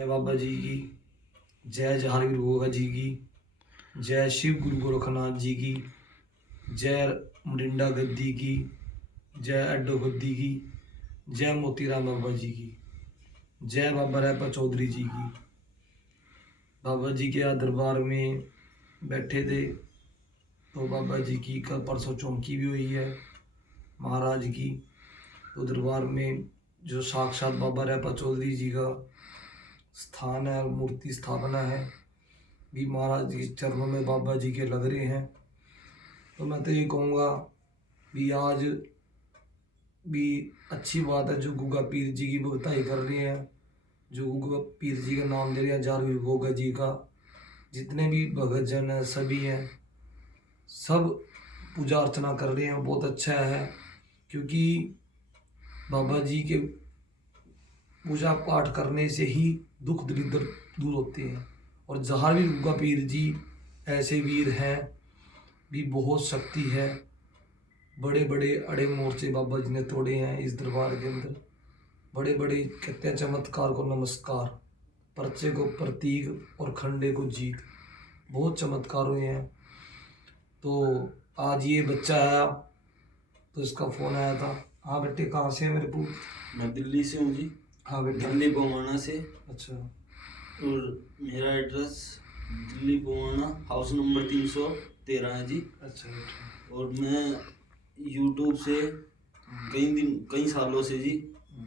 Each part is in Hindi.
जय बाबा जी की, जय जहांगीर गोगा जी की, जय शिव गुरु गोरखनाथ जी की, जय मरिंडा गद्दी की, जय अड्डो गद्दी की, जय मोतीराम बाबा जी की, जय बाबा रैपा चौधरी जी की। बाबा जी के यहाँ दरबार में बैठे थे तो बाबा जी की कल परसों चौकी भी हुई है महाराज की। तो दरबार में जो साक्षात बाबा रैपा चौधरी जी का स्थान है और मूर्ति स्थापना है भी महाराज के चरणों में बाबा जी के लग रहे हैं। तो मैं तो ये कहूँगा भी आज भी अच्छी बात है जो गुगा पीर जी की भगताई कर रहे हैं, जो गुगा पीर जी का नाम ले रहे हैं, जारवीर गोगा जी का। जितने भी भगत जन हैं सभी हैं, सब पूजा अर्चना कर रहे हैं, बहुत अच्छा है। क्योंकि बाबा जी के पूजा पाठ करने से ही दुख दरिद्र दूर होते हैं। और जहांगीर गुगा पीर जी ऐसे वीर हैं भी, बहुत शक्ति है। बड़े बड़े अड़े मोर्चे बाबा जी ने तोड़े हैं इस दरबार के अंदर। बड़े बड़े कहते हैं चमत्कार को नमस्कार, पर्चे को प्रतीक और खंडे को जीत। बहुत चमत्कार हुए हैं। तो आज ये बच्चा आया तो इसका फ़ोन आया था। हाँ बेटे, कहाँ से है मेरे पूत? मैं दिल्ली से हूँ जी। हाँ बेटे। दिल्ली बवाना से। अच्छा। और मेरा address Delhi Bawana house number 313 है जी। अच्छा बेटे। और मैं यूट्यूब से कई सालों से जी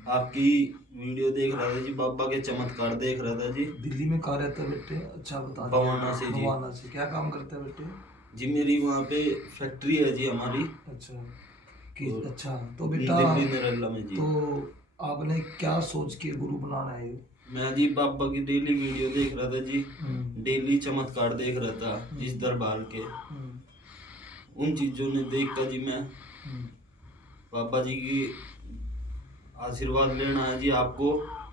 आपकी वीडियो देख रहा था जी, बाबा के चमत्कार देख रहा था जी। दिल्ली में कहाँ रहता है बेटे? अच्छा बता। बवाना से जी। बवाना से क्या काम करता है बेटे? जी मेरी वहाँ पे फैक्ट्री है जी हमारी। अच्छा अच्छा। तो बेटा दिल्ली नरेला में जी। तो आपने क्या सोच के गुरु बनाना है? मैं जी बाबा की डेली वीडियो देख रहा था जी, डेली चमत्कार देख रहा था इस दरबार के। उन चीजों ने देख कर जी मैं बाबा जी की आशीर्वाद लेना है जी, आपको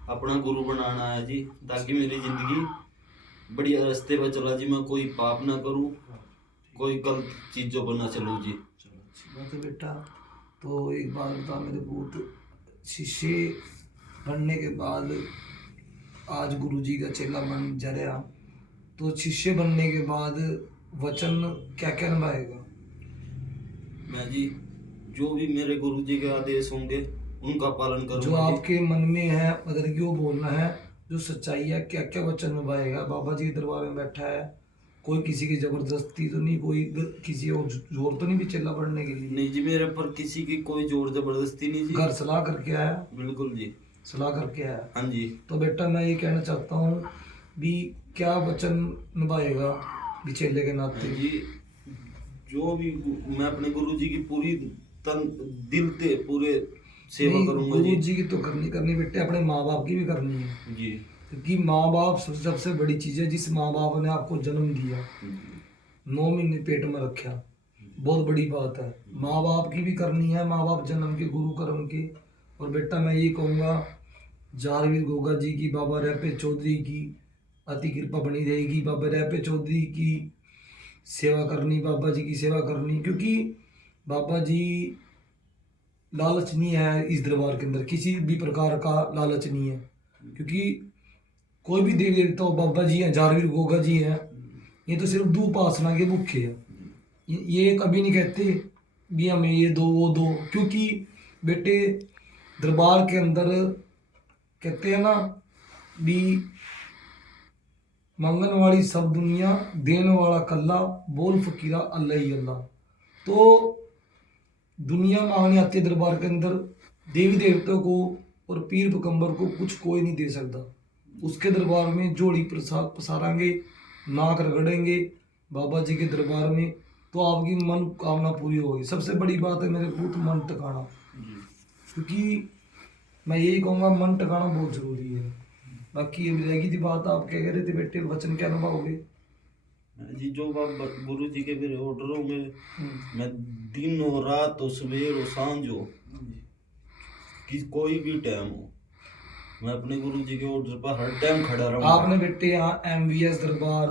अपना गुरु बनाना है जी, ताकि मेरी जिंदगी बढ़िया रास्ते पर चला जी। मैं कोई पाप ना करूं, कोई गलत चीजों पर ना चलूं जी। चलो अच्छी बात है बेटा। तो एक बात बता मेरे पूत, शिष्य बनने के बाद आज गुरु जी का चेला बन जा रहा, तो शिष्य बनने के बाद वचन क्या क्या निभाएगा? मैं जी जो भी मेरे गुरु जी के आदेश होंगे उनका पालन करूंगा। जो आपके मन में है मतलब कि वो बोलना है, जो सच्चाई है, क्या क्या वचन निभाएगा? बाबा जी के दरबार में बैठा है, कोई किसी की जबरदस्ती तो नहीं, कोई किसी और जोर तो नहीं भी चेला पढ़ने के लिए? नहीं जी, मेरे पर किसी की कोई जोर जबरदस्ती नहीं जी। घर सलाह करके आया? बिल्कुल जी, सलाह करके आया। हाँ जी। तो बेटा मैं ये कहना चाहता हूँ भी क्या वचन निभाएगा भी चेले के नाते? जी जो भी मैं अपने गुरु जी की पूरी तन दिल से पूरे सेवा करूंगा जी। गुरु जी की तो करनी बेटे, अपने माँ बाप की भी करनी है जी। क्योंकि माँ बाप सबसे बड़ी चीज़ है। जिस माँ बाप ने आपको जन्म दिया, 9 महीने पेट में रखा, बहुत बड़ी बात है। माँ बाप की भी करनी है, माँ बाप जन्म के, गुरु कर्म के। और बेटा मैं ये कहूँगा जारवीर गोगा जी की, बाबा रैपे चौधरी की अति कृपा बनी रहेगी। बाबा रैपे चौधरी की सेवा करनी, बाबा जी की सेवा करनी, क्योंकि बाबा जी लालच नहीं है इस दरबार के अंदर, किसी भी प्रकार का लालच नहीं है। क्योंकि कोई भी देवी देवता हो, बाबा जी हैं, जारवीर गोगा जी हैं, ये तो सिर्फ दो उपासना के भूखे हैं। ये कभी नहीं कहते भी हमें ये दो वो दो, क्योंकि बेटे दरबार के अंदर कहते हैं ना भी मंगन वाली सब दुनिया, देने वाला कल्ला, बोल फकीरा अल्लाह ही अल्लाह। तो दुनिया मांगने आती है दरबार के अंदर, देवी देवता को और पीर पैगंबर को कुछ कोई नहीं दे सकता। उसके दरबार में जोड़ी प्रसाद पसारेंगे, नाक रगड़ेंगे बाबा जी के दरबार में, तो आपकी मन कामना पूरी होगी। सबसे बड़ी बात है मेरे पुत्र, मन टिकाना। क्योंकि मैं यही कहूँगा मन टिकाना बहुत जरूरी है। बाकी ये रहेगी थी बात, आप क्या कह रहे थे बेटे, वचन क्या निभाओगे? जी जो बाबा गुरु जी के मेरे ऑर्डर होंगे, मैं दिन और रात और सवेर और सांझ हो कि कोई भी टाइम हो, मैं अपने गुरु जी के ऑर्डर पर हर टाइम खड़ा रहूंगा। आपने बेटे यहाँ MVS दरबार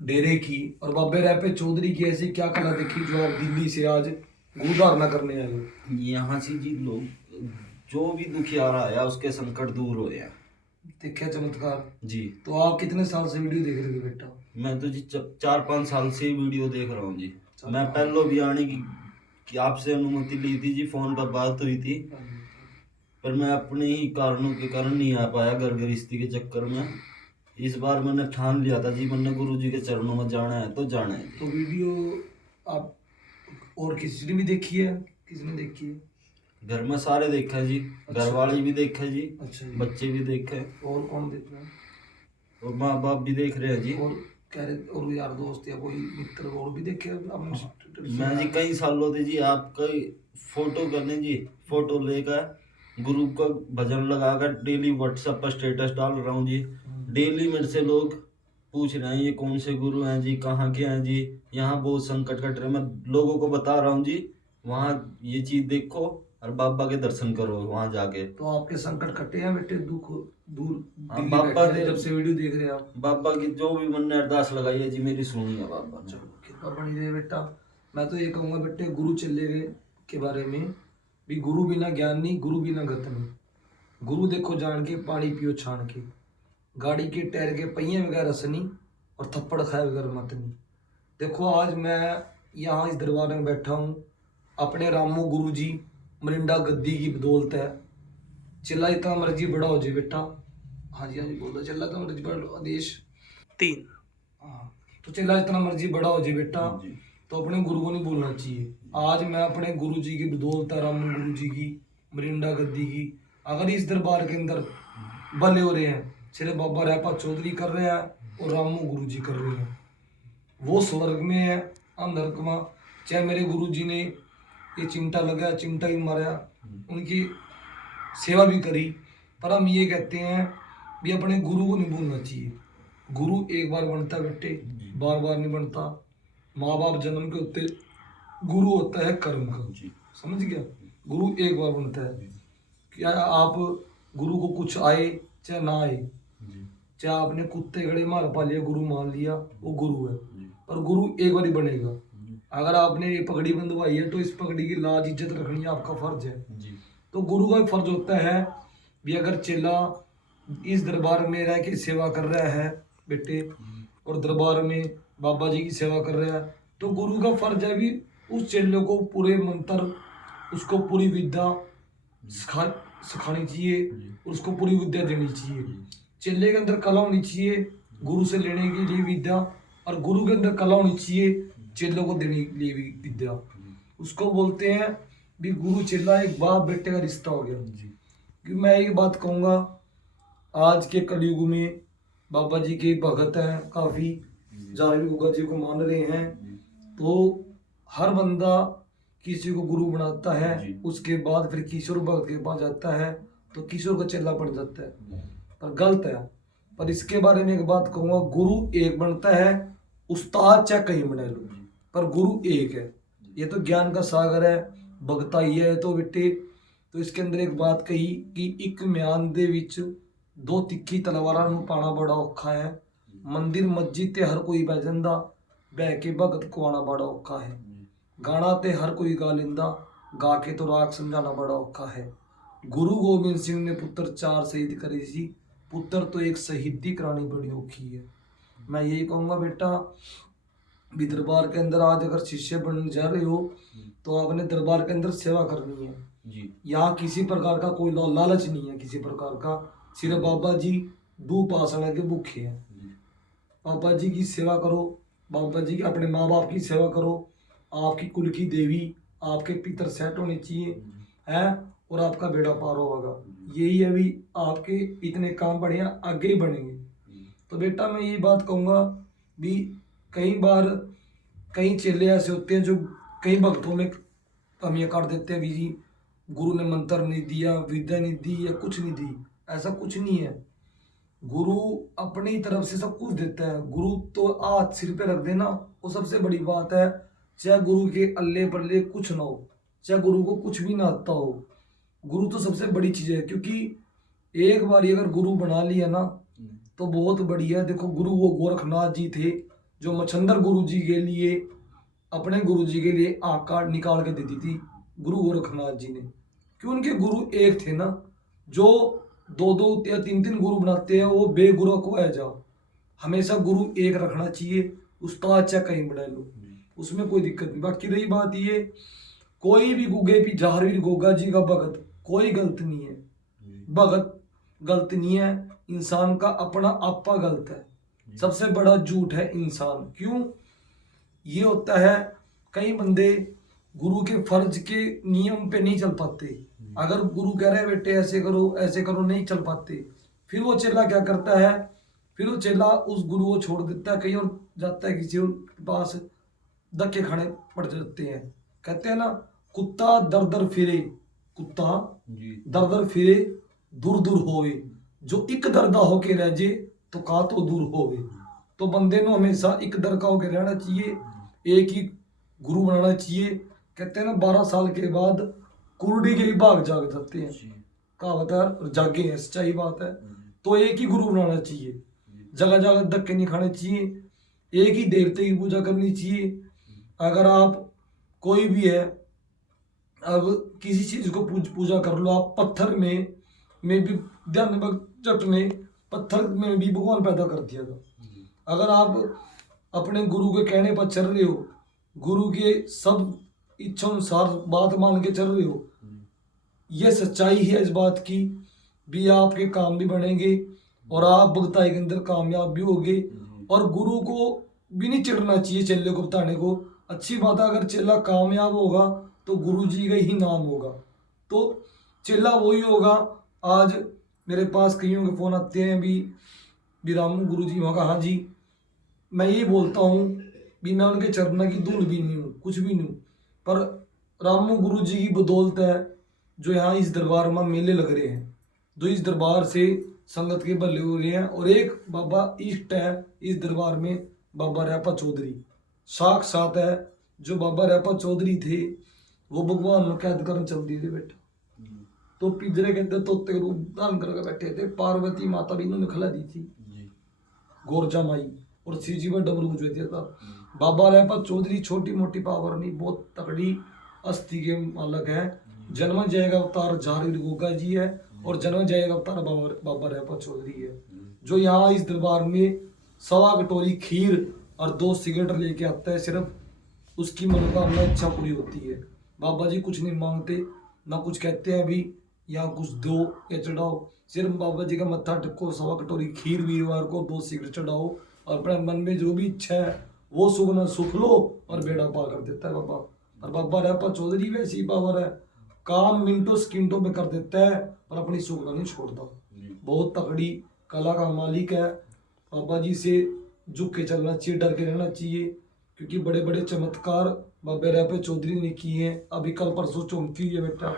डेरे की और बाबे रैपे चौधरी की ऐसी क्या कला देखी जो आप दिल्ली से आज गुरु धारणा करने आए हो? यहाँ से जी लोग जो भी दुखियारा आया उसके संकट दूर हो या। देखा चमत्कार। जी। तो आप कितने साल से वीडियो देख रहे हो बेटा? मैं तो जी 4-5 साल से ही वीडियो देख रहा हूँ जी। मैं 4-5 पहले भी आने की आपसे अनुमति ली थी जी, फोन पर बात हुई थी, पर मैं अपने ही कारणों के कारण नहीं आ पाया, घर गृहस्थी के चक्कर में। इस बार मैंने ठान लिया था जी, मैंने गुरु जी के चरणों में जाना है तो जाना है। तो वीडियो आप और किसी ने भी देखी है? किसने देखी है? घर में सारे देखा है जी, अच्छा। घर वाले भी देखा है जी, अच्छा जी। बच्चे भी देखे हैं, और कौन देख रहा है? और माँ बाप भी देख रहे हैं जी। और कह रहे और यार दोस्त या कोई मित्र और भी देखे आपने status मैं जी लगाया? कई सालों से जी आपका फोटो करने जी, फोटो लेकर गुरु का भजन लगाकर डेली व्हाट्सएप पर स्टेटस डाल रहा हूँ जी। डेली मेरे से लोग पूछ रहे हैं ये कौन से गुरु हैं जी, कहाँ के हैं जी, यहाँ बहुत संकट कट रहे हैं। मैं लोगों को बता रहा हूँ जी, वहाँ ये चीज देखो और बाबा के दर्शन करो वहाँ जाके। तो आपके संकट कटे हैं बेटे? दुख दूर हाँ, दिल्ली बाबा बैठे हैं ने जब से वीडियो देख रहे हैं आप? बाबा की जो भी मन ने अरदास लगाई है जी, मेरी सुनी है बाबा ने। चलो कृपा बनी रहे बेटा। मैं तो ये कहूँगा बेटे, गुरु चले गए के बारे में भी, गुरु बिना ज्ञान नहीं, गुरु बिना गत नहीं। गुरु देखो जान के, पानी पियो छान के, गाड़ी के टायर के पहिए बगैर रसनी, और थप्पड़ खाए बगैर मत नहीं। देखो आज मैं यहाँ इस दरबार में बैठा हूँ, अपने रामू गुरु जी मरिंडा गद्दी की बदौलत है। चिल्ला जितना मर्जी बड़ा हो जाए बेटा। हाँ जी, हाँ जी, बोल दो। चिल्ला जितना मर्जी बड़ा, आदेश 3। हाँ, तो चिल्ला जितना मर्जी बड़ा हो जाए बेटा, जी। तो अपने गुरु को नहीं भूलना चाहिए। आज मैं अपने गुरु जी की बदौलत, रामू गुरु जी की, मरिंडा गद्दी की, अगर इस दरबार के अंदर भले हो रहे हैं, सिर्फ बाबा रेपा चौधरी कर रहे हैं और रामू गुरु जी कर रहे हैं। वो स्वर्ग में है, हम नरक में। चाहे मेरे गुरु जी ने ये चिमटा लगा, चिमटा ही मारा, उनकी सेवा भी करी, पर हम ये कहते हैं भी अपने गुरु को नहीं भूलना चाहिए। गुरु एक बार बनता है बेटे, बार बार नहीं बनता। माँ बाप जन्म के होते, गुरु होता है कर्म का। समझ गया? गुरु एक बार बनता है। क्या आप गुरु को कुछ आए चाहे ना आए, चाहे आपने कुत्ते गड़े मार पा लिया, गुरु मान लिया, वो गुरु है, पर गुरु एक बार ही बनेगा। अगर आपने ये पगड़ी बंधवाई है तो इस पगड़ी की लाज इज्जत रखनी आपका फर्ज है। तो गुरु का फर्ज होता है भी, अगर चेला इस दरबार में रह के सेवा कर रहा है बेटे, और दरबार में बाबा जी की सेवा कर रहा है, तो गुरु का फर्ज है भी उस चेले को पूरे मंत्र, उसको पूरी विद्या सिखानी चाहिए, उसको पूरी विद्या देनी चाहिए। चेले के अंदर कला होनी चाहिए गुरु से लेने के लिए विद्या, और गुरु के अंदर कला होनी चाहिए चेलों को देने के लिए भी विद्या। उसको बोलते हैं भी गुरु चेला एक बाप बेटे का रिश्ता हो गया। कि मैं एक बात कहूँगा, आज के कलयुग में बाबा जी के भगत हैं काफ़ी, जाहिर गुगा जी को मान रहे हैं, तो हर बंदा किसी को गुरु बनाता है, उसके बाद फिर किशोर भगत के पास जाता है तो किशोर का चेला बन जाता है, पर गलत है। पर इसके बारे में एक बात कहूँगा, गुरु एक बनता है, उस्ताद चाहे कहीं बना लो, पर गुरु एक है। ये तो ज्ञान का सागर है, भगता ही है तो बेटे। तो इसके अंदर एक बात कही कि एक म्यान दे विच दो तिखी तलवारां नूं पाना बड़ा औखा है, मंदिर मस्जिद ते हर कोई बह जांदा, बह के भगत को आना बड़ा औखा है, गाना ते हर कोई गा लेंदा, गा के तो राग समझाना बड़ा औखा है। गुरु गोबिंद सिंह ने पुत्र 4 शहीद करे सी, पुत्र तो एक शहीदी करानी बड़ी औखी है। मैं यही कहूँगा बेटा, भी दरबार के अंदर आज अगर शिष्य बनने जा रहे हो तो आपने दरबार के अंदर सेवा करनी है जी। यहाँ किसी प्रकार का कोई लालच नहीं है, किसी प्रकार का। सिर्फ बाबा जी दो पासना के भूखे हैं। बाबा जी की सेवा करो, बाबा जी की, अपने माँ बाप की सेवा करो, आपकी कुल की देवी, आपके पितर सेट होने चाहिए है, और आपका बेड़ा पार होगा। यही है भी, आपके इतने काम बढ़िया आगे ही बढ़ेंगे। तो बेटा मैं यही बात कहूँगा भी, कई बार कई चेले ऐसे होते हैं जो कई भक्तों में कमियां कर देते हैं भी जी, गुरु ने मंत्र नहीं दिया, विद्या नहीं दी या कुछ नहीं दी। ऐसा कुछ नहीं है, गुरु अपनी तरफ से सब कुछ देता है। गुरु तो हाथ सिर पे रख देना, वो सबसे बड़ी बात है। चाहे गुरु के अल्ले पल्ले कुछ ना हो, चाहे गुरु को कुछ भी ना आता हो, गुरु तो सबसे बड़ी चीज है। क्योंकि एक बार अगर गुरु बना लिया ना तो बहुत बढ़िया। देखो गुरु वो गोरखनाथ जी थे जो मच्छंदर गुरु जी के लिए, अपने गुरु जी के लिए आकार निकाल के दे दी थी गुरु गोरखनाथ जी ने। क्यों? उनके गुरु एक थे ना, जो दो दो या तीन तीन गुरु बनाते हैं, वो बेगुरु को है जा। हमेशा गुरु एक रखना चाहिए, उस्ताद चाहे कहीं बना लो, उसमें कोई दिक्कत नहीं। बाकी रही बात ये, कोई भी गुगे भी जहारवीर गोगा जी का भगत कोई गलत नहीं है, भगत गलत नहीं है, इंसान का अपना आपा गलत है। सबसे बड़ा झूठ है इंसान। क्यों ये होता है, कई बंदे गुरु के फर्ज के नियम पे नहीं चल पाते। अगर गुरु कह रहे हैं बेटे ऐसे करो नहीं चल पाते, फिर वो चेला क्या करता है, फिर वो चेला उस गुरु को छोड़ देता है, कहीं और जाता है किसी और के पास, धक्के खाने पड़ जाते हैं। कहते हैं ना, कुत्ता दर दर फिरे, कुत्ता दर दर फिरे दूर दूर होवे, जो एक दरदा होके रह जे तो का तो दूर होवे। तो बंदे को हमेशा एक दर का होके रहना चाहिए, एक ही गुरु बनाना चाहिए। कहते हैं ना 12 साल के बाद कुर्डी के भी भाग जाग जाते हैं, कहावत है, जागे हैं, सच्चाई बात है। तो एक ही गुरु बनाना चाहिए, जगह जगह धक्के नहीं खाने चाहिए, एक ही देवते की पूजा करनी चाहिए। अगर आप कोई भी है, अब किसी चीज को पूजा कर लो आप, पत्थर में भी ध्यान जट ने पत्थर में भी भगवान पैदा कर दिया था। अगर आप अपने गुरु के कहने पर चल रहे हो, गुरु के सब इच्छा अनुसार बात मान के चल रहे हो, यह सच्चाई है इस बात की भी, आपके काम भी बढ़ेंगे और आप भगताई के अंदर कामयाब भी होगे। और गुरु को भी नहीं चिढ़ना चाहिए चेले को बताने को। अच्छी बात है, अगर चेला कामयाब होगा तो गुरु जी का ही नाम होगा, तो चेला वही होगा। आज मेरे पास कईयों के फोन आते हैं भी रामू गुरु जी होगा, हाँ जी। मैं ये बोलता हूँ भी मैं उनके चरणों की धूल भी नहीं हूँ, कुछ भी नहीं हूँ, पर रामू गुरु जी की बदौलत है जो यहाँ इस दरबार में मेले लग रहे हैं, जो इस दरबार से संगत के भले हो रहे हैं। और एक बाबा इष्ट है इस दरबार में, बाबा रैपा चौधरी साक्षात है। जो बाबा रैपा चौधरी थे वो भगवान में कैद करने चल दिए थे बेटा, तो पिंजरे के अंदर तोते रूप धारण करके बैठे थे। पार्वती माता भी इन्होंने खिला दी थी, गोरजा माई, और शिव जी में डमरू गुजरे था। बाबा रैपा चौधरी छोटी मोटी पावर नहीं, बहुत तगड़ी अस्थि के मालक है। जन्म जयगा अवतार झारी गोगा जी है, और जन्म जयगा अवतार बाबा रैपा चौधरी है, जो यहाँ इस दरबार में 1.25 कटोरी खीर और 2 सिगरेट लेके आता है। सिर्फ उसकी मनोकामना इच्छा पूरी होती है। बाबा जी कुछ नहीं मांगते, ना कुछ कहते हैं अभी या कुछ दो या चढ़ाओ, सिर्फ बाबा जी का मत्था टेको, 1.25 कटोरी खीर वीरवार को, 2 सिगरेट चढ़ाओ, और अपने मन में जो भी इच्छा है वो सुगना सुख लो, और बेड़ा पार कर देता है बाबा। और बाबा रैपा चौधरी वैसी ही पावर है, काम मिनटों सेकंडों में कर देता है और अपनी सुगना नहीं छोड़ता। बहुत तगड़ी कला का मालिक है। बाबा जी से झुक के चलना चाहिए, डर के रहना चाहिए, क्योंकि बड़े बड़े चमत्कार बाबा रैपा चौधरी ने किए हैं। अभी कल परसों चौंकी है बेटा,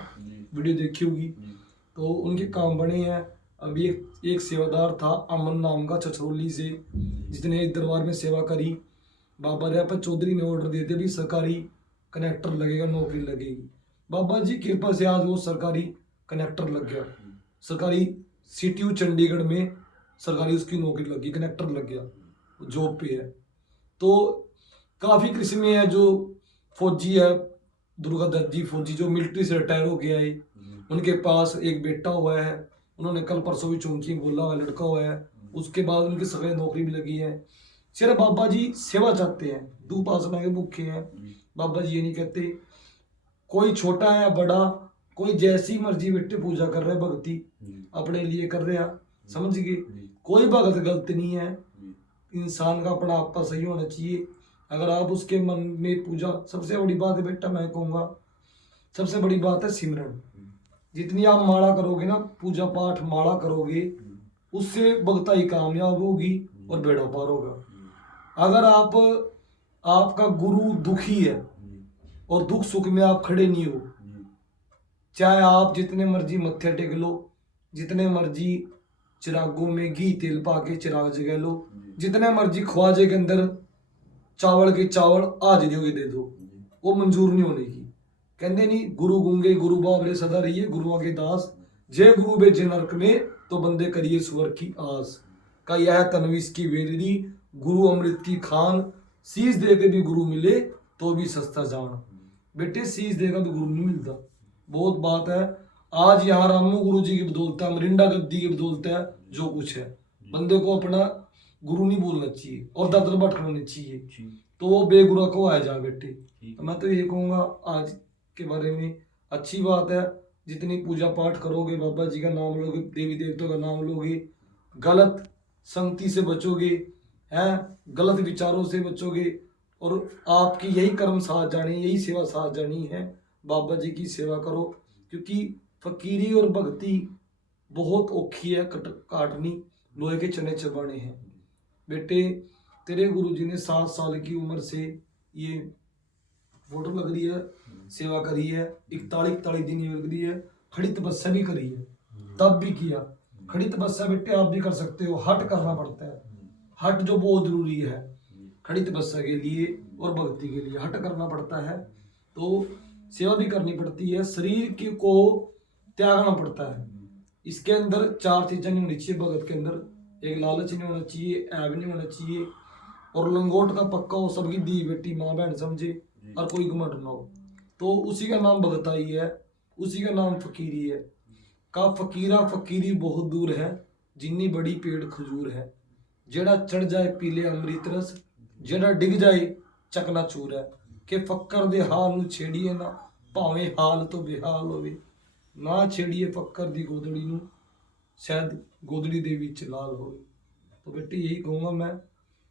वीडियो देखी होगी, तो उनके काम बने हैं। अभी एक सेवादार था अमन नाम का छछरौली से, जिसने इस दरबार में सेवा करी। बाबा रैपा चौधरी ने ऑर्डर दे दिया भी सरकारी कनेक्टर लगेगा, नौकरी लगेगी। बाबा जी की कृपा से आज वो सरकारी कनेक्टर लग गया, सरकारी CTU चंडीगढ़ में सरकारी उसकी नौकरी लगी, कनेक्टर लग गया, जॉब पे है। तो काफ़ी किस्में है, जो फौजी है दुर्गा दत्त जी फौजी, जो मिलिट्री से रिटायर हो गया है, उनके पास एक बेटा हुआ है, उन्होंने कल परसों भी चौंकी बोला हुआ लड़का हुआ है, उसके बाद उनकी सगळे नौकरी भी लगी है। सिर्फ बाबा जी सेवा चाहते हैं, दू उपासना के भूखे हैं। बाबा जी ये नहीं कहते कोई छोटा है बड़ा, कोई जैसी मर्जी बेटे पूजा कर रहे, भक्ति अपने लिए कर रहे हैं, समझ गए। कोई भगत गलत नहीं है, इंसान का अपना आपा सही होना चाहिए। अगर आप उसके मन में पूजा, सबसे बड़ी बात है बेटा मैं कहूँगा, सबसे बड़ी बात है सिमरन। जितनी आप माला करोगे ना, पूजा पाठ माला करोगे, उससे भक्ताई कामयाब होगी और बेड़ा पार होगा। अगर आपका गुरु दुखी है और दुख सुख में आप खड़े नहीं हो, चाहे आप जितने मर्जी मत्थे टेक लो, जितने मर्जी चिरागों में घी तेल पाके चिराग जगा लो, जितने मर्जी ख्वाजे के अंदर चावल के चावल हाजिरी होगी दे दो, वो मंजूर नहीं होने की। कहते नहीं गुरु गूंगे गुरु बाबरे सदा रहिए गुरुआ के दास, जय गुरु बेचे नरक में तो बंदे करिए स्वर की आस। का यह तनवीस की वेदरी गुरु अमृत की खान, शीश दे के भी गुरु मिले तो भी सस्ता जान। बेटे शीश देगा तो गुरु नहीं मिलता, बहुत बात है। आज यहाँ रामू गुरु जी की बदौलत है, मरिंडा गद्दी की बदौलत है जो कुछ है। बंदे को अपना गुरु नहीं बोलना चाहिए और दर भटकना नहीं चाहिए, तो वो बेगुरा को आ जा बेटे। तो मैं तो ये कहूँगा आज के बारे में अच्छी बात है, जितनी पूजा पाठ करोगे, बाबा जी का नाम लोगे, देवी देवताओं का नाम लोगे, गलत संगति से बचोगे, हैं गलत विचारों से बचोगे, और आपकी यही कर्म साथ जानी, यही सेवा साथ जानी है। बाबा जी की सेवा करो, क्योंकि फकीरी और भक्ति बहुत औखी है काटनी, लोहे के चने चबाने हैं। बेटे तेरे गुरुजी ने 7 साल की उम्र से ये फोटो लग रही है, सेवा करी है, 41 दिन लग रही है, खड़ी तपस्या भी करी है, तब भी किया। खड़ी तपस्या बेटे आप भी कर सकते हो, हट करना पड़ता है, हट जो बहुत जरूरी है खड़ी तपस्या के लिए और भक्ति के लिए, हट करना पड़ता है। तो सेवा भी करनी पड़ती है, शरीर की को त्यागना पड़ता है। इसके अंदर 4 चीजें नहीं होनी चाहिए भगत के अंदर, एक लालच नहीं होना चाहिए, ऐब नहीं होना चाहिए, और लंगोट का पक्का हो, सबकी दी बेटी माँ बहन समझे, और कोई घमंड ना हो। तो उसी का नाम भगताई है, उसी का नाम फकीरी है। का फकीरा फकीरी बहुत दूर है, जिन्नी बड़ी पेड़ खजूर है। जेड़ा चढ़ जाए पीले अमृत रस, जेड़ा डिग जाए चकनाचूर है। के फक्कर दे हाल नू छेड़िए ना, भावे हाल तो बेहाल होवे। ना छेड़िए फक्कर दी गोदड़ी नू, शायद गोदड़ी दे विच लाल होवे। तो बेटे यही कहूँगा मैं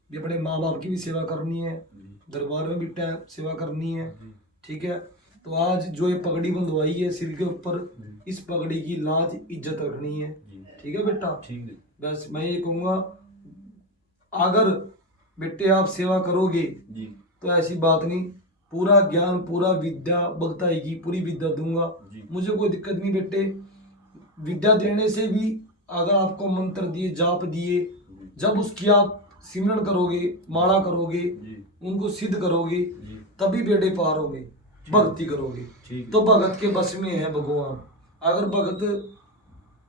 भी, अपने माँ बाप की भी सेवा करनी है, दरबार में भी टाइम सेवा करनी है, ठीक है। तो आज जो ये पगड़ी बंधवाई है सिर के ऊपर, इस पगड़ी की लाज इज्जत रखनी है, ठीक है बेटा। ठीक है। बस मैं ये कहूँगा, अगर बेटे आप सेवा करोगे जी। तो ऐसी बात नहीं, पूरा ज्ञान पूरा विद्या भक्ताई की पूरी विद्या दूंगा, मुझे कोई दिक्कत नहीं बेटे। विद्या देने से भी अगर आपको मंत्र दिए जाप दिए, जब उसकी आप सिमरन करोगे, माला करोगे, उनको सिद्ध करोगे, तभी बेटे पार होगे। भक्ति करोगे तो भगत के बस में है भगवान, अगर भगत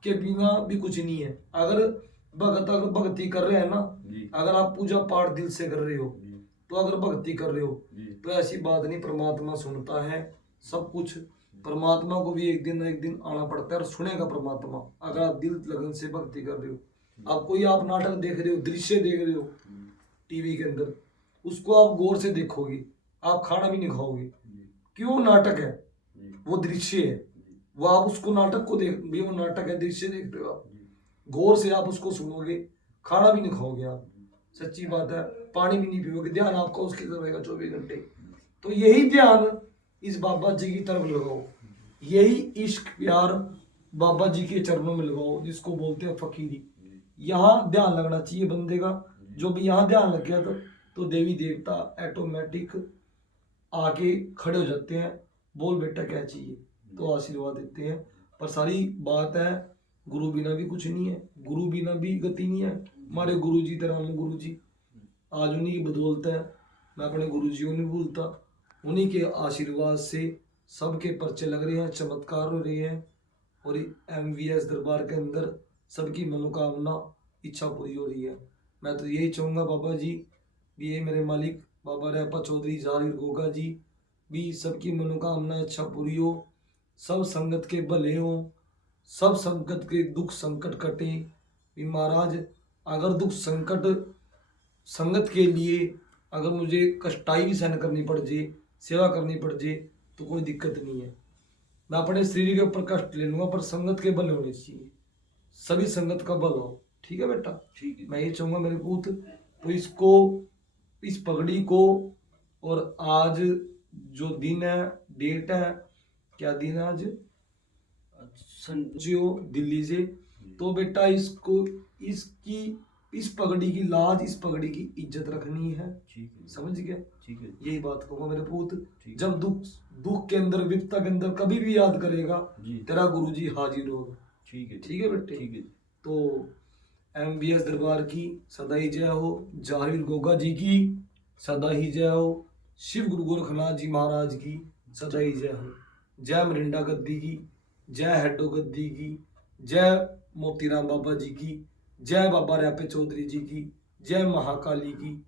के बिना भी कुछ नहीं है। अगर भक्ति कर रहे हैं ना, अगर आप पूजा पाठ दिल से कर रहे हो, तो अगर भक्ति कर रहे हो, तो ऐसी बात नहीं, परमात्मा सुनता है सब कुछ। परमात्मा को भी एक दिन ना एक दिन आना पड़ता है और सुनेगा परमात्मा, अगर आप दिल लगन से भक्ति कर रहे हो। आप कोई आप नाटक देख रहे हो, दृश्य देख रहे हो टीवी के अंदर, उसको आप गौर से देखोगे, आप खाना भी नहीं खाओगे। क्यों? नाटक है, वो दृश्य है, वो आप उसको नाटक को देख भी, वो नाटक है, दृश्य देख रहे हो आप, गौर से आप उसको सुनोगे, खाना भी नहीं खाओगे आप, सच्ची बात है, पानी भी नहीं पियोगे, ध्यान आपका उसकी तरफ रहेगा 24 घंटे। तो यही ध्यान इस बाबा जी की तरफ लगाओ, यही इश्क प्यार बाबा जी के चरणों में लगाओ, जिसको बोलते हैं फकीरी। यहाँ ध्यान लगना चाहिए बंदे का, जो भी यहाँ ध्यान लग गया तो देवी देवता ऑटोमेटिक आके खड़े हो जाते हैं, बोल बेटा क्या चाहिए, तो आशीर्वाद देते हैं। पर सारी बात है, गुरु बिना भी कुछ नहीं है, गुरु बिना भी गति नहीं है। हमारे गुरु जी रामू गुरु जी, आज उन्हीं की बदौलत है, मैं अपने गुरु जी को नहीं भूलता, उन्हीं के आशीर्वाद से सबके पर्चे लग रहे हैं, चमत्कार हो रहे हैं, और MVS दरबार के अंदर सबकी मनोकामना इच्छा पूरी हो रही है। मैं तो यही चाहूँगा बाबा जी भी, ये मेरे मालिक बाबा रैपा चौधरी जाहिर गोगा जी भी, सबकी मनोकामना इच्छा पूरी हो, सब संगत के भले हो, सब संगत के दुख संकट कटे भी। महाराज अगर दुख संकट संगत के लिए अगर मुझे कष्टाई भी सहन करनी पड़ जाए, सेवा करनी पड़ जाए, तो कोई दिक्कत नहीं है, मैं अपने शरीर के ऊपर कष्ट ले लूँगा, पर संगत के भले होने चाहिए, सभी संगत का भला हो, ठीक है बेटा। ठीक है। मैं ये चाहूँगा मेरे पूत, तो इसको, इस पगड़ी को, और आज जो दिन है, डेट है, क्या दिन है आज, जो दिल्ली से, तो बेटा इसको, इसकी, इस पगड़ी की लाज, इस पगड़ी की इज्जत रखनी है, ठीक है, समझ गया। ठीक है, यही बात कहूँगा मेरे पूत, जब दुख के अंदर, विपता के अंदर कभी भी याद करेगा, तेरा गुरुजी हाजिर होगा, ठीक है, ठीक है बेटे। ठीक है। तो MVS दरबार की सदा ही जय हो, जाहिर गोगा जी की सदा ही जय हो, शिव गुरु गोरखनाथ जी महाराज की सदा ही जय हो, जय मरिंडा गद्दी की, जय हेडो गद्दी की, जय मोतीराम बाबा जी की, जय बाबा रैपे चौधरी जी की, जय महाकाली की,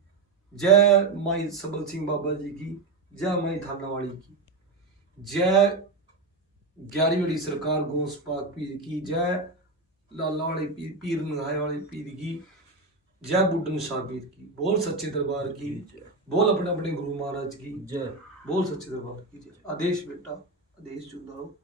जय माई सबल सिंह बाबा जी की, जय माई थानावाड़ी की, जय 11वीं बड़ी सरकार गौस पाक पीर की जय, लाला वाले पीर, पीर नगाहे वाले पीर की जय, बुड्ढन शाह पीर की। बोल सच्चे दरबार की, बोल अपने अपने गुरु महाराज की जय। बोल सच्चे दरबार की जय। आदेश बेटा आदेश, चुप रहो।